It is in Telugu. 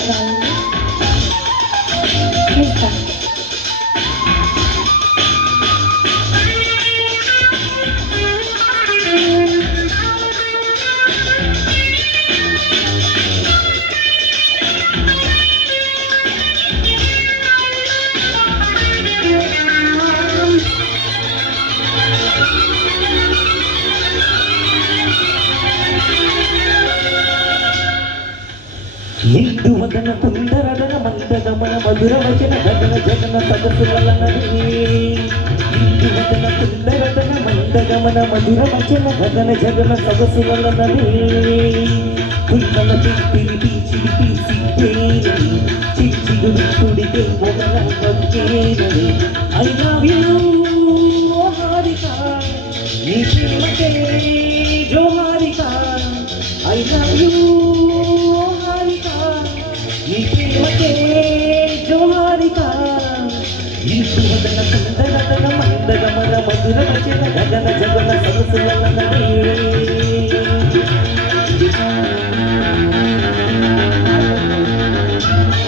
కావాలి ప్లీజ్ ఎందు వదన కుందరదన మందగమన మధుర వచన గగన జగన సగసులనని ఎందు వదన కుందరదన మందగమన మధుర వచన గగన జగన సగసులనని కుల్లల చిలిపి చిలిపి సిద్ధేని చిచ్చిగు విట్టుడికే మొగల వక్కేని ఐ లవ్ యూ ఓ హారిక నీ ప్రేమకే జోహారిక ఐ లవ్ యూ ఈ ప్రేమకే జోహారిక ఇందు వదన కుందరదన మందగమన మధుర వచన గగన జగన సరసులనని